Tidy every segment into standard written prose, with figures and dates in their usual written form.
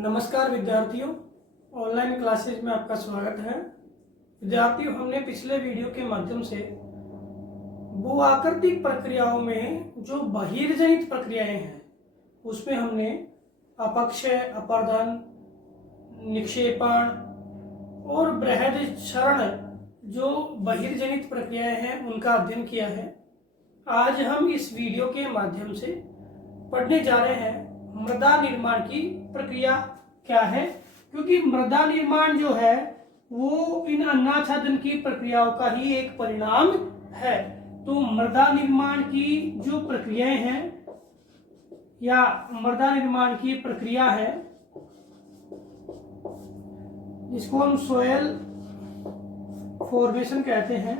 नमस्कार विद्यार्थियों, online classes में आपका स्वागत है। विद्यार्थियों, हमने पिछले वीडियो के माध्यम से भू-आकृतिक प्रक्रियाओं में जो बहिर्जनित प्रक्रियाएं हैं उसमें हमने अपक्षय, अपरदन, निक्षेपण और बृहदक्षरण जो बहिर्जनित प्रक्रियाएं हैं उनका अध्ययन किया है। आज हम इस वीडियो के माध्यम से पढ़ने जा रहे हैं मृदा निर्माण की प्रक्रिया क्या है, क्योंकि मृदा निर्माण जो है वो इन अन्नाच्छादन की प्रक्रियाओं का ही एक परिणाम है। तो मृदा निर्माण की जो प्रक्रियाएं हैं या मृदा निर्माण की प्रक्रिया है जिसको हम सोयल फॉर्मेशन कहते हैं।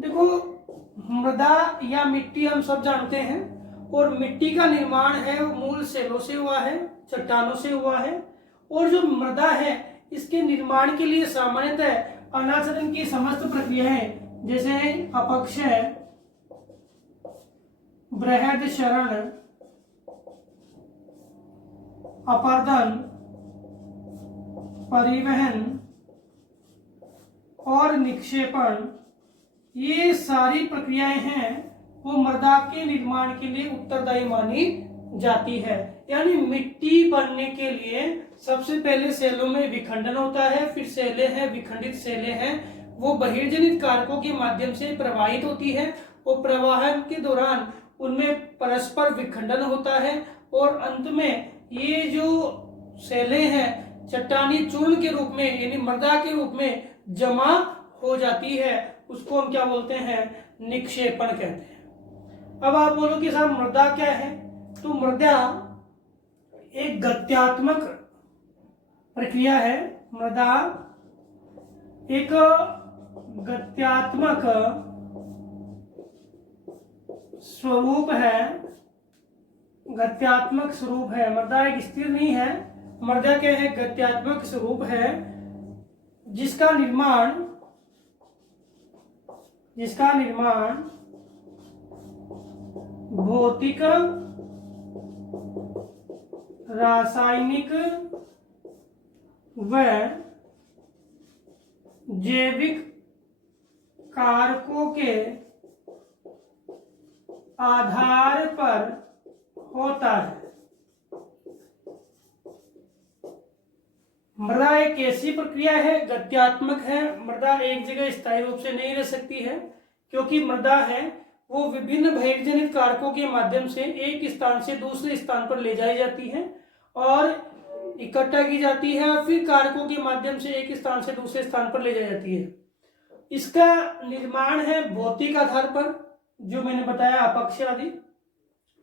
देखो, मृदा या मिट्टी हम सब जानते हैं और मिट्टी का निर्माण है वो मूल सेलों से हुआ है, चट्टानों से हुआ है। और जो मृदा है इसके निर्माण के लिए सामान्यतः अन्नाच्छादन की समस्त प्रक्रियाएं जैसे अपक्षय, बृहदक्षरण, अपरदन, परिवहन और निक्षेपण, ये सारी प्रक्रियाएं हैं वो मृदा के निर्माण के लिए उत्तरदायी मानी जाती है। यानी मिट्टी बनने के लिए सबसे पहले सेलों में विखंडन होता है, फिर सेलें हैं, विखंडित सेलें हैं, वो बहिर्जनित कारकों के माध्यम से प्रवाहित होती है और प्रवाहन के दौरान उनमें परस्पर विखंडन होता है और अंत में ये जो सेलें हैं चट्टानी चूर्ण के रूप में यानी मृदा के रूप में जमा हो जाती है। उसको हम क्या बोलते हैं? निक्षेपण कहते हैं। अब आप बोलो कि साहब मृदा क्या है? तो मृदा एक गत्यात्मक प्रक्रिया है। मृदा एक गत्यात्मक स्वरूप है। गत्यात्मक स्वरूप है। मृदा एक स्थिर नहीं है। मृदा क्या है? गत्यात्मक स्वरूप है जिसका निर्माण भौतिक, रासायनिक व जैविक कारकों के आधार पर होता है। मृदा एक ऐसी प्रक्रिया है, गत्यात्मक है। मृदा एक जगह स्थायी रूप से नहीं रह सकती है क्योंकि मृदा है वो विभिन्न बहिर्जनित कारकों के माध्यम से एक स्थान से दूसरे स्थान पर ले जाई जाती है और इकट्ठा की जाती है और फिर कारकों के माध्यम से एक स्थान से दूसरे स्थान पर ले जाई जाती है। इसका निर्माण है भौतिक आधार पर, जो मैंने बताया अपक्षय आदि,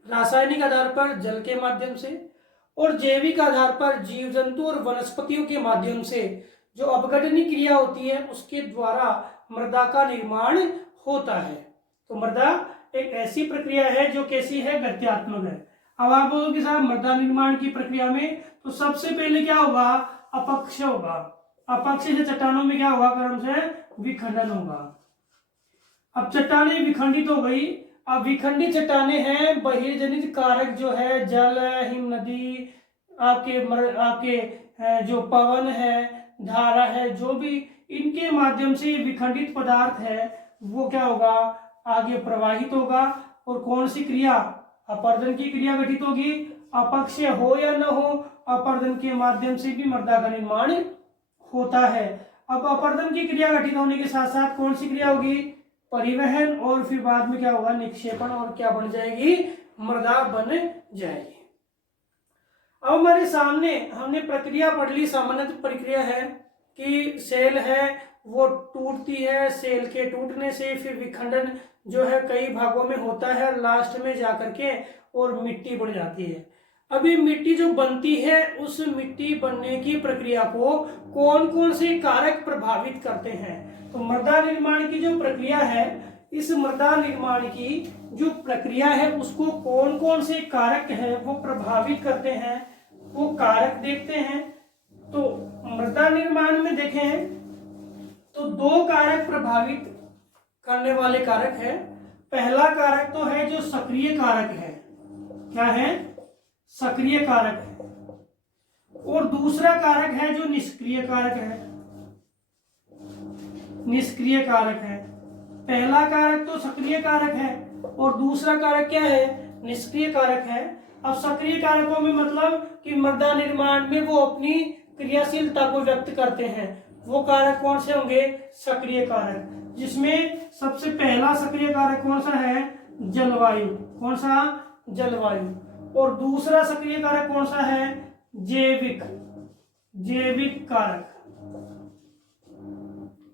रासायनिक आधार पर जल के माध्यम से, और जैविक आधार पर जीव जंतु और वनस्पतियों के माध्यम से जो अपघटनीय क्रिया होती है उसके द्वारा मृदा का निर्माण होता है। तो मृदा एक ऐसी प्रक्रिया है जो कैसी है? गत्यात्मक है। अब आप बोलो कि साहब मृदा निर्माण की प्रक्रिया में तो सबसे पहले क्या होगा? अपक्षय होगा। अपक्षय से चट्टानों में क्या होगा? क्रम से विखंडन होगा। अब चट्टानें विखंडित हो गई। अब विखंडित चट्टानें हैं बहिर्जनित कारक जो है जल है, हिम नदी, आपके जो पवन है, धारा है, जो भी इनके माध्यम से ये विखंडित पदार्थ है वो क्या होगा? आगे प्रवाहित होगा। और कौन सी क्रिया? अपरदन की क्रिया घटित होगी। अपक्षय हो या न हो, अपरदन के माध्यम से भी मृदा का निर्माण होता है। अब अपरदन की क्रिया घटित होने के साथ साथ कौन सी क्रिया होगी? परिवहन, और फिर बाद में क्या होगा? निक्षेपण, और क्या बन जाएगी? मृदा बन जाएगी। अब हमारे सामने हमने प्रक्रिया पढ़ ली। सामान्य प्रक्रिया है कि सेल है वो टूटती है, सेल के टूटने से फिर विखंडन जो है कई भागों में होता है, लास्ट में जाकर के और मिट्टी बन जाती है। अभी मिट्टी जो बनती है उस मिट्टी बनने की प्रक्रिया को कौन कौन से कारक प्रभावित करते हैं? तो मृदा निर्माण की जो प्रक्रिया है, इस मृदा निर्माण की जो प्रक्रिया है उसको कौन कौन से कारक है वो प्रभावित करते हैं, वो कारक देखते हैं। तो मृदा निर्माण में देखें तो दो कारक प्रभावित करने वाले कारक है। पहला कारक तो है जो सक्रिय कारक है। क्या है? सक्रिय कारक है और दूसरा कारक है जो निष्क्रिय कारक है। निष्क्रिय कारक है। पहला कारक तो सक्रिय कारक है और दूसरा कारक क्या है? निष्क्रिय कारक है। अब सक्रिय कारकों में मतलब कि मृदा निर्माण में वो अपनी क्रियाशीलता को व्यक्त करते हैं। वो कारक कौन से होंगे? सक्रिय कारक, जिसमें सबसे पहला सक्रिय कारक कौन सा है? जलवायु। कौन सा? जलवायु। और दूसरा सक्रिय कारक कौन सा है? जैविक कारक।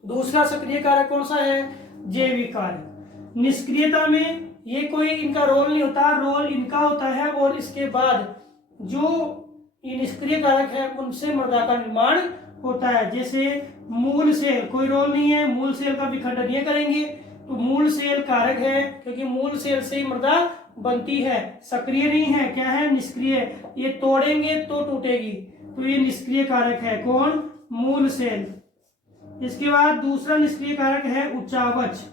दूसरा सक्रिय कारक कौन सा है? जैविक कारक। निष्क्रियता में ये कोई इनका रोल नहीं होता, रोल इनका होता है और इसके बाद जो ये निष्क्रिय कारक है उनसे मृदा का निर्माण होता है। जैसे मूल सेल, कोई रोल नहीं है, मूल सेल का विखंडन ये करेंगे तो मूल सेल कारक है, क्योंकि मूल सेल से ही मृदा बनती है। सक्रिय नहीं है, क्या है? निष्क्रिय। ये तोड़ेंगे तो टूटेगी, तो ये निष्क्रिय कारक है। कौन? मूल सेल। इसके बाद दूसरा निष्क्रिय कारक है उच्चावच।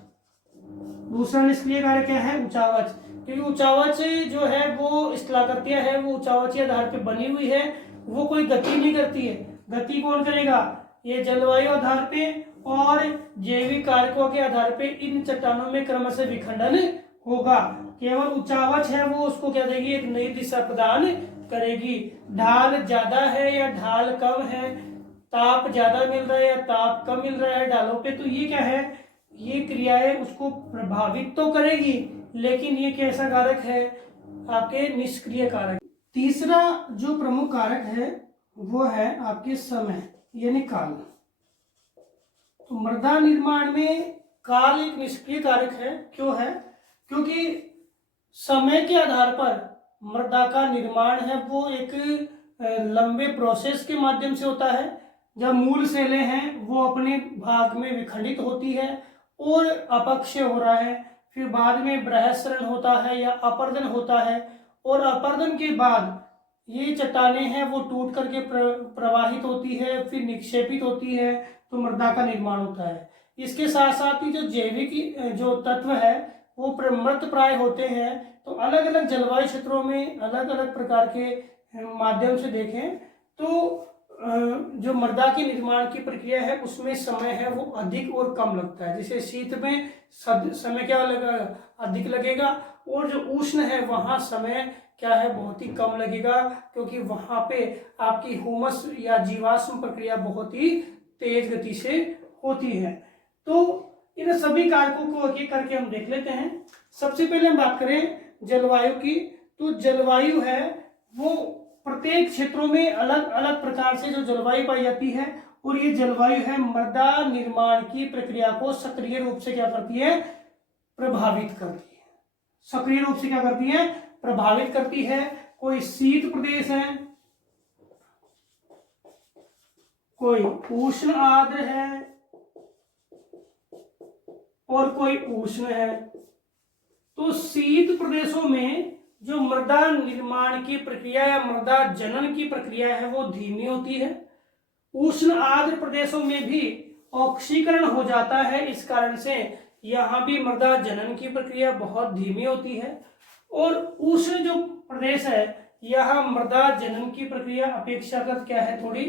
दूसरा निष्क्रिय कारक क्या है? उच्चावच। क्योंकि उच्चावच जो है वो स्थलाकृतियां है, वो उच्चावचीय आधार पे बनी हुई है, वो कोई गति नहीं करती है। गति कौन करेगा? ये जलवायु आधार पे और जैविक कारकों के आधार पे इन चट्टानों में क्रमशः विखंडन होगा। केवल उच्चावच है वो उसको क्या देगी? एक नई दिशा प्रदान करेगी। ढाल ज्यादा है या ढाल कम है, ताप ज्यादा मिल रहा है या ताप कम मिल रहा है ढालों पे, तो ये क्या है? ये क्रियाएं उसको प्रभावित तो करेगी, लेकिन ये कैसा कारक है? आपके निष्क्रिय कारक। तीसरा जो प्रमुख कारक है वो है आपके समय यानी काल। तो मृदा निर्माण में काल एक निष्क्रिय कारक है। क्यों है? क्योंकि समय के आधार पर मृदा का निर्माण है वो एक लंबे प्रोसेस के माध्यम से होता है। जब मूल सेलें हैं वो अपने भाग में विखंडित होती है और अपक्षय हो रहा है, फिर बाद में बृहस्सरण होता है या अपर्दन होता है, और अपर्दन के बाद ये चट्टानें हैं वो टूट करके प्रवाहित होती है, फिर निक्षेपित होती है, तो मृदा का निर्माण होता है। इसके साथ साथ ही जो जैविक जो तत्व है वो मृत प्राय होते हैं। तो अलग अलग जलवायु क्षेत्रों में अलग अलग प्रकार के माध्यम से देखें तो जो मृदा के निर्माण की प्रक्रिया है उसमें समय है वो अधिक और कम लगता है। जैसे शीत में समय क्या लगेगा? अधिक लगेगा, और जो उष्ण है वहां समय क्या है? बहुत ही कम लगेगा, क्योंकि वहां पे आपकी ह्यूमस या जीवाश्म प्रक्रिया बहुत ही तेज गति से होती है। तो इन सभी कारकों को एक एक करके हम देख लेते हैं। सबसे पहले हम बात करें जलवायु की, तो जलवायु है वो प्रत्येक क्षेत्रों में अलग अलग प्रकार से जो जलवायु पाई जाती है, और ये जलवायु है मृदा निर्माण की प्रक्रिया को सक्रिय रूप से क्या करती है? प्रभावित करती है। सक्रिय रूप से क्या करती है? प्रभावित करती है। कोई शीत प्रदेश है, कोई उष्ण आर्द्र है और कोई उष्ण है। तो शीत प्रदेशों में जो मृदा निर्माण की प्रक्रिया या मृदा जनन की प्रक्रिया है वो धीमी होती है। उष्ण आर्द्र प्रदेशों में भी ऑक्सीकरण हो जाता है, इस कारण से यहाँ भी मृदा जनन की प्रक्रिया बहुत धीमी होती है। और उष्ण जो प्रदेश है यहाँ मृदा जनन की प्रक्रिया अपेक्षाकृत क्या है? थोड़ी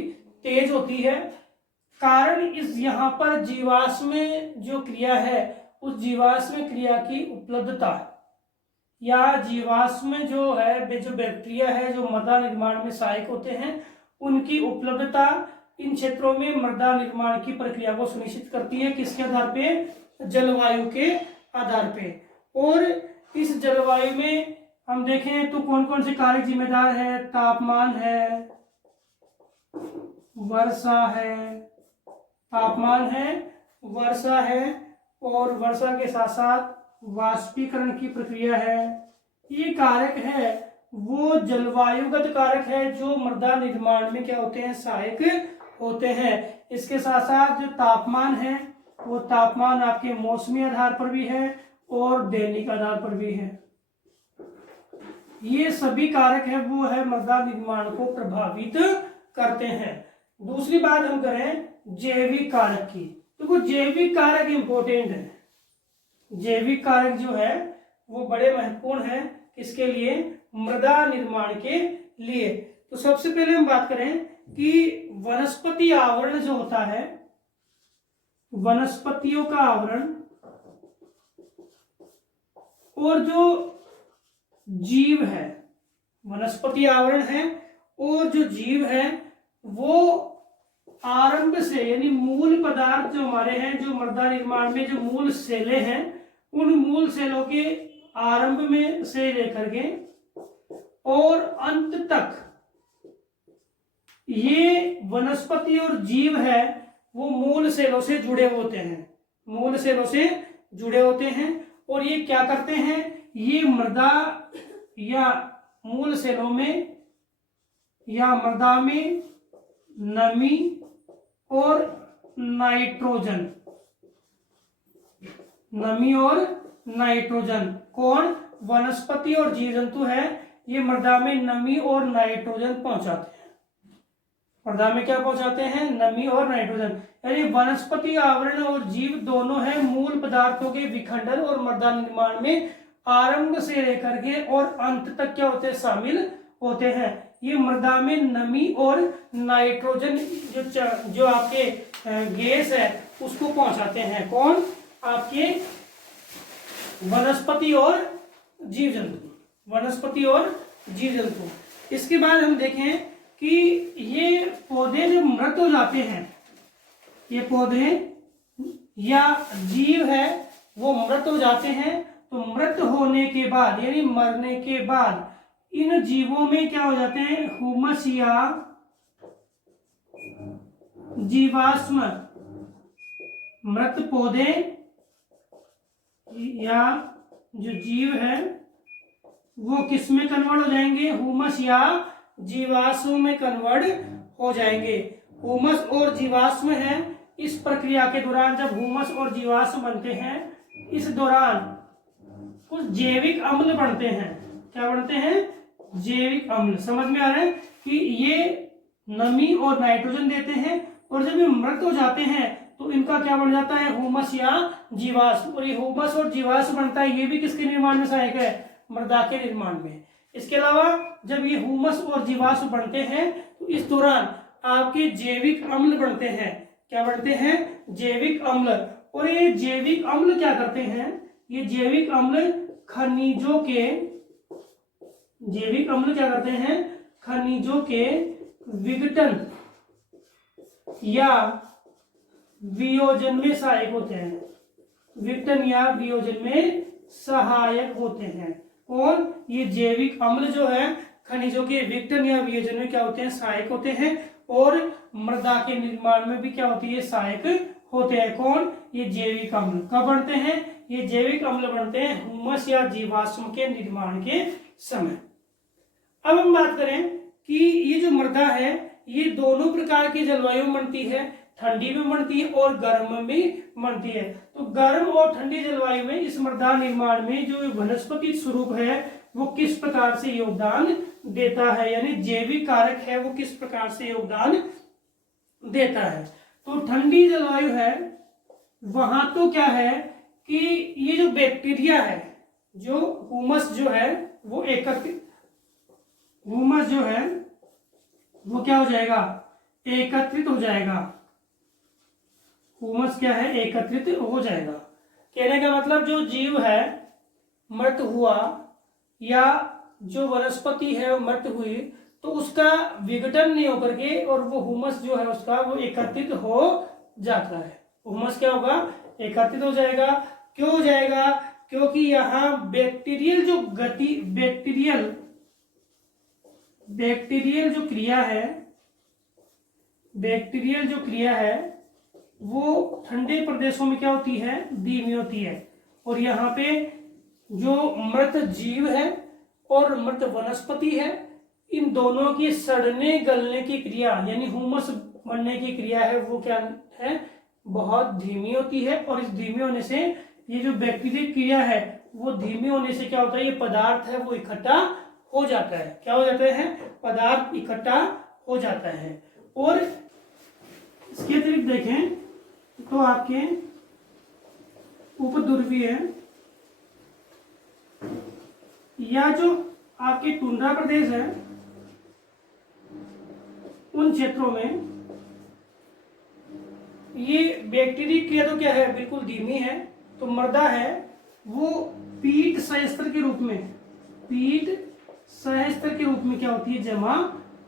तेज होती है। कारण इस यहाँ पर जीवाश्म जो क्रिया है उस जीवाश्म क्रिया की उपलब्धता या जीवाश्म जो है, जो बैक्टीरिया है जो मृदा निर्माण में सहायक होते हैं, उनकी उपलब्धता इन क्षेत्रों में मृदा निर्माण की प्रक्रिया को सुनिश्चित करती है। किसके आधार पे? जलवायु के आधार पे। और इस जलवायु में हम देखें तो कौन कौन से कारक जिम्मेदार है? तापमान है, वर्षा है, तापमान है, वर्षा है, और वर्षा के साथ साथ वाष्पीकरण की प्रक्रिया है। ये कारक है वो जलवायुगत कारक है जो मृदा निर्माण में क्या होते हैं? सहायक होते हैं। इसके साथ साथ जो तापमान है वो तापमान आपके मौसमी आधार पर भी है और दैनिक आधार पर भी है। ये सभी कारक है वो है मृदा निर्माण को प्रभावित करते हैं। दूसरी बात हम करें जैविक कारक की, तो वो जैविक कारक इंपॉर्टेंट है। जैविक कारक जो है वो बड़े महत्वपूर्ण है किसके लिए? मृदा निर्माण के लिए। तो सबसे पहले हम बात करें कि वनस्पति आवरण जो होता है, वनस्पतियों का आवरण और जो जीव है, वनस्पति आवरण है और जो जीव है वो आरंभ से यानी मूल पदार्थ जो हमारे हैं, जो मृदा निर्माण में जो मूल सेलें हैं, उन मूल सेलों के आरंभ में से लेकर के और अंत तक ये वनस्पति और जीव है वो मूल सेलों से जुड़े होते हैं, मूल सेलों से जुड़े होते हैं। और ये क्या करते हैं, ये मृदा या मूल सेलों में या मृदा में नमी और नाइट्रोजन, नमी और नाइट्रोजन, कौन, वनस्पति और जीव जंतु है, ये मृदा में नमी और नाइट्रोजन पहुंचाते हैं। मृदा में क्या पहुंचाते हैं, नमी और नाइट्रोजन। यानी वनस्पति आवरण और जीव दोनों है मूल पदार्थों के विखंडन और मृदा निर्माण में आरंभ से लेकर के और अंत तक क्या होते हैं, शामिल होते हैं। ये मृदा में नमी और नाइट्रोजन जो आपके गैस है उसको पहुंचाते हैं, कौन, आपके वनस्पति और जीव जंतु, वनस्पति और जीव जंतु। इसके बाद हम देखें कि ये पौधे जब मृत हो जाते हैं, ये पौधे या जीव है वो मृत हो जाते हैं, तो मृत होने के बाद यानी मरने के बाद इन जीवों में क्या हो जाते हैं, ह्यूमस या जीवाश्म, मृत पौधे या जो जीव है वो किस में कन्वर्ट हो जाएंगे, ह्यूमस या जीवाश्म में कन्वर्ट हो जाएंगे। ह्यूमस और जीवाश्म है, इस प्रक्रिया के दौरान जब ह्यूमस और जीवाश्म बनते हैं, इस दौरान कुछ जैविक अम्ल बनते हैं। क्या बनते हैं, जैविक अम्ल। समझ में आ रहा है कि ये नमी और नाइट्रोजन देते हैं, और जब ये मृत हो जाते हैं तो इनका क्या बन जाता है, ह्यूमस या जीवाश्म। और ये ह्यूमस और जीवाश्म बनता है, ये भी किसके निर्माण में सहायक है, मृदा के निर्माण में। इसके अलावा जब ये ह्यूमस और जीवाश्म बनते हैं तो इस दौरान आपके जैविक अम्ल बनते हैं। क्या बनते हैं, जैविक अम्ल। और ये जैविक अम्ल क्या करते हैं, ये जैविक अम्ल खनिजों के, जैविक अम्ल क्या करते हैं, खनिजों के विघटन या वियोजन में सहायक होते हैं, विघटन या वियोजन में सहायक होते हैं। कौन, ये जैविक अम्ल जो है खनिजों के विघटन या वियोजन में क्या होते हैं, सहायक होते हैं। और मृदा के निर्माण में भी क्या होती है, सहायक होते हैं। कौन, ये जैविक अम्ल। कब बनते हैं, ये जैविक अम्ल बनते हैं ह्यूमस या जीवाश्म के निर्माण के समय। अब हम बात करें कि ये जो मृदा है ये दोनों प्रकार की जलवायु में बनती है, ठंडी में बनती है और गर्म में भी बनती है। तो गर्म और ठंडी जलवायु में इस मृदा निर्माण में जो वनस्पति स्वरूप है वो किस प्रकार से योगदान देता है, यानी जैविक कारक है वो किस प्रकार से योगदान देता है। तो ठंडी जलवायु है वहां तो क्या है कि ये जो बैक्टीरिया है, जो ह्यूमस जो है वो एकत्रित, ह्यूमस जो है वो क्या हो जाएगा, एकत्रित हो जाएगा। ह्यूमस क्या है, एकत्रित हो जाएगा। कहने का मतलब जो जीव है मृत हुआ या जो वनस्पति है वो मृत हुई तो उसका विघटन नहीं होकर के और वो ह्यूमस जो है उसका वो एकत्रित हो जाता है। ह्यूमस क्या होगा, एकत्रित हो जाएगा। क्यों हो जाएगा, क्योंकि यहाँ बैक्टीरियल जो गति, बैक्टीरियल जो क्रिया है, बैक्टीरियल जो क्रिया है वो ठंडे प्रदेशों में क्या होती है, धीमी होती है। और यहाँ पे जो मृत जीव है और मृत वनस्पति है इन दोनों की सड़ने गलने की क्रिया यानी ह्यूमस बनने की क्रिया है वो क्या है, बहुत धीमी होती है। और इस धीमी होने से ये जो बैक्टीरियल क्रिया है वो धीमी होने से क्या होता है, ये पदार्थ है वो इकट्ठा हो जाता है। क्या हो जाता है, पदार्थ इकट्ठा हो जाता है। और इसके अतिरिक्त देखें तो आपके उपध्रुवीय या जो आपके टुंड्रा प्रदेश है उन क्षेत्रों में ये बैक्टीरिया क्रिया तो क्या है, बिल्कुल धीमी है। तो मृदा है वो पीट सहस्त्र के रूप में, पीट सहस्त्र के रूप में क्या होती है, जमा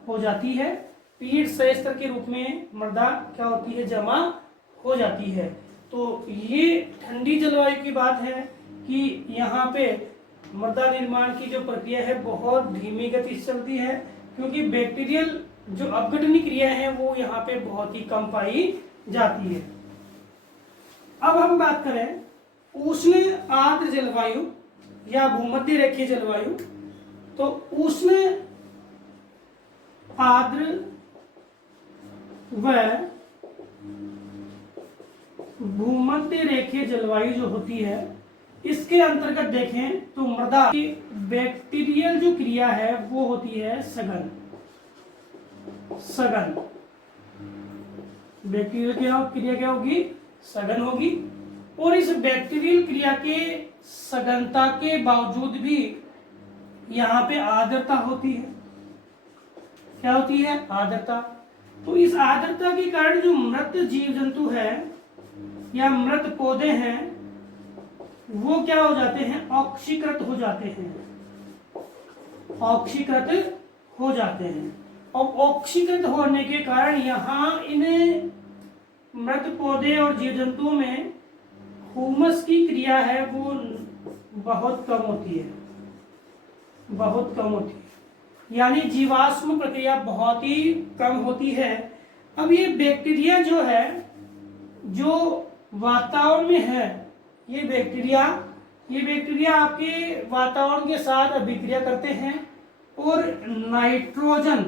हो जाती है। पीट सहस्त्र के रूप में मृदा क्या होती है, जमा हो जाती है। तो ये ठंडी जलवायु की बात है कि यहाँ पे मृदा निर्माण की जो प्रक्रिया है बहुत धीमी गति से चलती है, क्योंकि बैक्टीरियल जो अपघटनी क्रिया है वो यहाँ पे बहुत ही कम पाई जाती है। अब हम बात करें उष्ण आर्द्र जलवायु या भूमध्य रेखीय जलवायु। तो उष्ण आर्द्र व भूमध्य रेखीय जलवायु जो होती है, इसके अंतर्गत देखें तो मृदा की बैक्टीरियल जो क्रिया है वो होती है सघन। सघन बैक्टीरियल क्रिया क्या होगी, सघन होगी। और इस बैक्टीरियल क्रिया के सघनता के बावजूद भी यहाँ पे आर्द्रता होती है। क्या होती है, आर्द्रता। तो इस आर्द्रता के कारण जो मृत जीव जंतु है या मृत पौधे हैं वो क्या हो जाते हैं, ऑक्सीकृत हो जाते हैं, ऑक्सीकृत हो जाते हैं। और ऑक्सीकृत होने के कारण यहाँ इन मृत पौधे और जीव जंतुओं में ह्यूमस की क्रिया है वो बहुत कम होती है, बहुत कम होती है, यानी जीवाश्म प्रक्रिया बहुत ही कम होती है। अब ये बैक्टीरिया जो है जो वातावरण में है, ये बैक्टीरिया आपके वातावरण के साथ अभिक्रिया करते हैं और नाइट्रोजन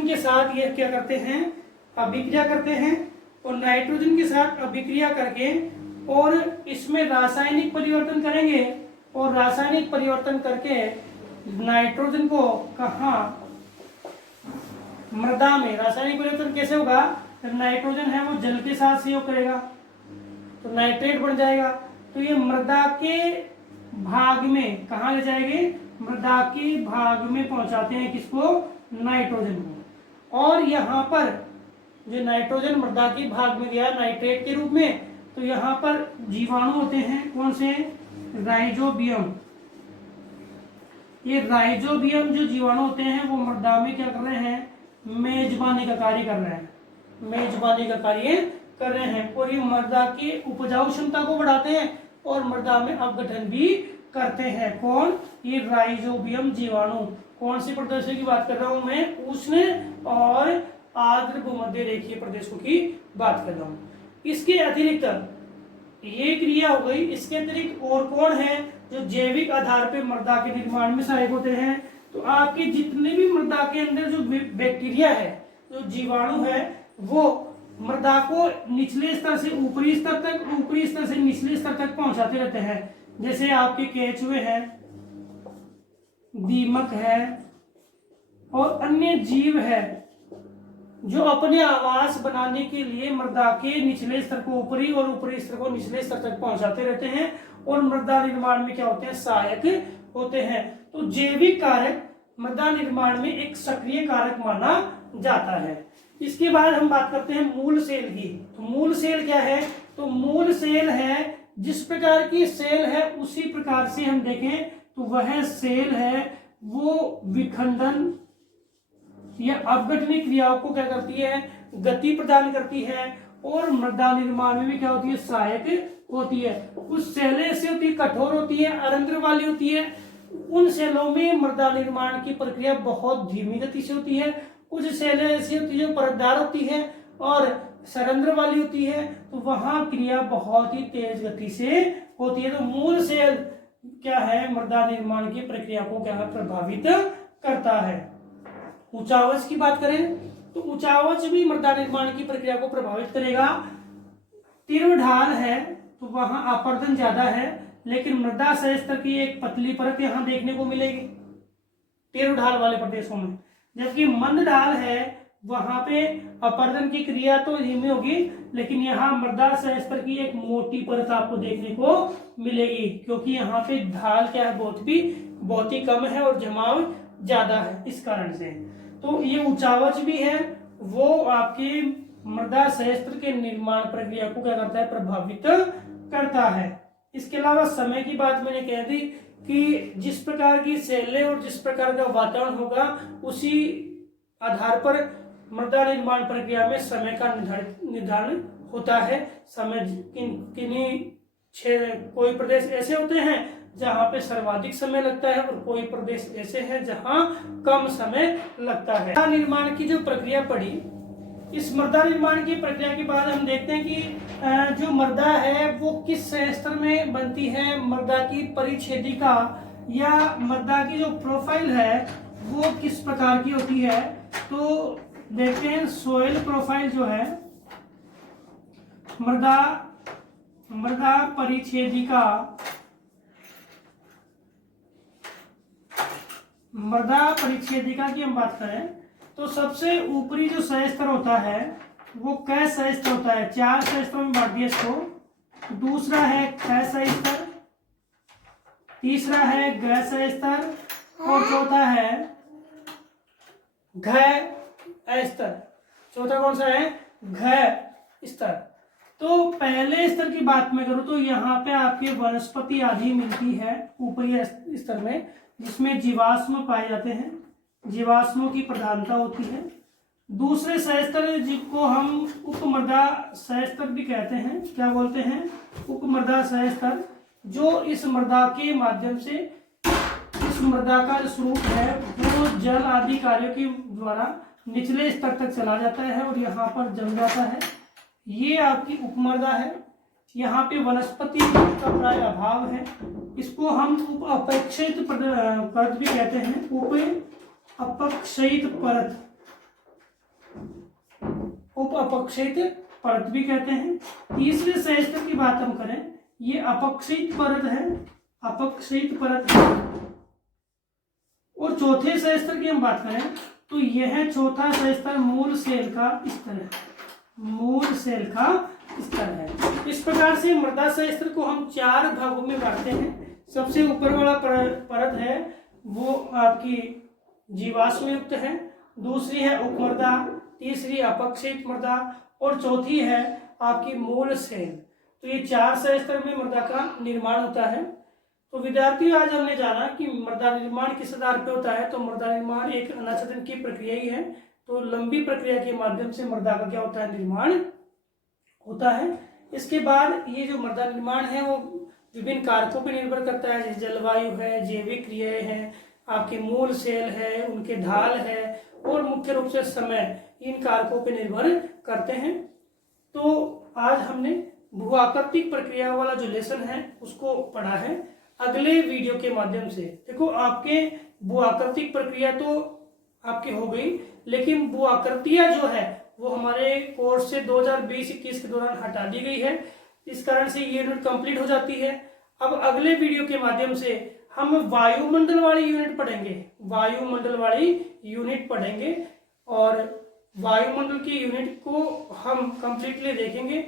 के साथ ये क्या करते हैं, अभिक्रिया करते हैं। और नाइट्रोजन के साथ अभिक्रिया करके और इसमें रासायनिक परिवर्तन करेंगे और रासायनिक परिवर्तन करके नाइट्रोजन को कहाँ, मृदा में। रासायनिक परिवर्तन कैसे होगा, नाइट्रोजन है वो जल के साथ सहयोग करेगा तो नाइट्रेट बन जाएगा। तो ये मृदा के भाग में कहाँ ले जाएंगे, मृदा के भाग में पहुंचाते हैं किसको, नाइट्रोजन को। और यहाँ पर जो नाइट्रोजन मृदा के भाग में गया नाइट्रेट के रूप में, तो यहाँ पर जीवाणु होते हैं कौन से, राइजोबियम। ये राइजोबियम जो जीवाणु होते हैं वो मृदा में क्या कर रहे हैं, मेजबानी का कार्य कर रहे हैं, मेजबानी का कार्य कर रहे हैं। और ये मृदा की उपजाऊ क्षमता को बढ़ाते हैं और मृदा में अपघटन भी करते हैं। कौन, ये राइजोबियम जीवाणु। कौन से प्रदेशों की बात कर रहा हूं मैं, उष्ण और आर्द्र भूमध्य रेखीय प्रदेशों की बात कर रहा हूं। इसके अतिरिक्त ये क्रिया हो गई, इसके अतिरिक्त और कौन है जो जैविक आधार पे मृदा के निर्माण में सहायक होते हैं। तो आपके जितने भी मृदा के अंदर जो बैक्टीरिया है, जो जीवाणु है, वो मृदा को निचले स्तर से ऊपरी स्तर तक, ऊपरी स्तर से निचले स्तर तक पहुंचाते रहते हैं। जैसे आपके केंचुए हैं, दीमक है और अन्य जीव है जो अपने आवास बनाने के लिए मृदा के निचले स्तर को ऊपरी और ऊपरी स्तर को निचले स्तर तक पहुंचाते रहते हैं और मृदा निर्माण में क्या होते हैं, सहायक होते हैं। तो जैविक कारक मृदा निर्माण में एक सक्रिय कारक माना जाता है। इसके बाद हम बात करते हैं मूल सेल की। तो मूल सेल क्या है, तो मूल सेल है जिस प्रकार की सेल है उसी प्रकार से हम देखें तो वह सेल है वो विखंडन या अपघटनी क्रियाओं को क्या करती है, गति प्रदान करती है और मृदा निर्माण में भी क्या होती है, सहायक होती है। कुछ सेलें ऐसी होती है कठोर होती है, अरंध्र वाली होती है, उन सेलों में मृदा निर्माण की प्रक्रिया बहुत धीमी गति से होती है। कुछ सेलें ऐसी होती है जो परतदार होती है और सरंध्र वाली होती है, तो वहां क्रिया बहुत ही तेज गति से होती है। तो मूल सेल क्या है, मृदा निर्माण की प्रक्रिया को क्या है, प्रभावित करता है। उचावच की बात करें तो उचावच भी मृदा निर्माण की प्रक्रिया को प्रभावित करेगा। तीव्र ढाल है तो वहां अपरदन ज्यादा है, लेकिन मृदा सहस्त्र की एक पतली परत यहां देखने को मिलेगी तीव्र ढाल वाले प्रदेशों में। जबकि मंद ढाल है वहां पे अपरदन की क्रिया तो धीमी होगी, लेकिन यहाँ मृदा सहस्त्र की एक मोटी परत आपको देखने को मिलेगी, क्योंकि यहाँ पे ढाल क्या है, बहुत ही कम है और जमाव ज्यादा है, इस कारण से। तो ये उचावच भी है, वो आपकी मृदा संयंत्र के निर्माण प्रक्रिया को क्या करता है, प्रभावित करता है। इसके अलावा समय की बात मैंने कह दी कि जिस प्रकार की शैलें और जिस प्रकार का वातावरण होगा उसी आधार पर मृदा निर्माण प्रक्रिया में समय का निर्धारण होता है। समय कोई प्रदेश ऐसे होते हैं जहां पे सर्वाधिक समय लगता है और कोई प्रदेश ऐसे हैं जहां कम समय लगता है। मृदा निर्माण की जो प्रक्रिया पड़ी, इस मृदा निर्माण की प्रक्रिया के बाद हम देखते हैं कि जो मृदा है वो किस संयंत्र में बनती है। मृदा की परिच्छेदिका या मृदा की जो प्रोफाइल है वो किस प्रकार की होती है, तो देखते हैं सोइल प्रोफाइल जो है, मृदा परिच्छेदिका, मृदा परिच्छेदिका की हम बात करें तो सबसे ऊपरी जो संयंत्र होता है वो क संयंत्र होता है, 4 संयंत्रों में बांट दिया इसको। दूसरा है ख संयंत्र, तीसरा है ग संयंत्र और चौथा है घ स्तर। चौथा कौन सा है, घ स्तर। तो पहले स्तर की बात में करूं तो यहाँ पे आपके वनस्पति आदि मिलती है ऊपरी स्तर में, जिसमें जीवाश्म पाए जाते हैं, जीवाश्मों की प्रधानता होती है। दूसरे संयंत्र जिनको हम उपमृदा संयंत्र भी कहते हैं, क्या बोलते हैं, उपमृदा संयंत्र, जो इस मृदा के माध्यम से, इस मृदा का जो स्वरूप है वो जल आदि कार्यों के द्वारा निचले स्तर तक चला जाता है और यहाँ पर जम जाता है। ये आपकी उपमृदा है। यहाँ पे वनस्पति का प्राय अभाव है, इसको हम उप अपेक्षित परत भी कहते हैं, उप अपक्षयित परत, उप अपक्षयित परत भी कहते हैं। तीसरे संयंत्र की बात हम करें, ये अपक्षयित परत है, अपक्षयित परत है। और चौथे संयंत्र की हम बात करें तो यह चौथा संयंत्र मूल सेल का स्तर है, मूल सेल का स्तर है। इस प्रकार से मृदा संयंत्र को हम 4 भागों में बांटते हैं। सबसे ऊपर वाला परत है वो आपकी जीवाश्म युक्त है, दूसरी है उपमृदा, तीसरी अपक्षयित मृदा और चौथी है आपकी मूल सेल। तो ये 4 संयंत्र में मृदा का निर्माण होता है। तो विद्यार्थी, आज हमने जाना कि मृदा निर्माण किस आधार पर होता है। तो मृदा निर्माण एक अनाच्छादन की प्रक्रिया ही है। तो लंबी प्रक्रिया के माध्यम से मृदा का क्या होता है, निर्माण होता है। इसके बाद ये जो मृदा निर्माण है वो विभिन्न कारकों पर निर्भर करता है, जैसे जलवायु है, जैविक क्रियाएं हैं, आपकी मूल सेल है, उनके ढाल है और मुख्य रूप से समय, इन कारकों पर निर्भर करते हैं। तो आज हमने भू-आकृतिक प्रक्रिया वाला जो लेसन है उसको पढ़ा है। अगले वीडियो के माध्यम से देखो, आपके भू-आकृतिक प्रक्रिया तो आपकी हो गई, लेकिन भू-आकृतियां जो है वो हमारे कोर्स से 2020-21 के दौरान हटा दी गई है। इस कारण से ये यूनिट कंप्लीट हो जाती है। अब अगले वीडियो के माध्यम से हम वायुमंडल वाली यूनिट पढ़ेंगे, वायुमंडल वाली यूनिट पढ़ेंगे और वायुमंडल की यूनिट को हम कंप्लीटली देखेंगे।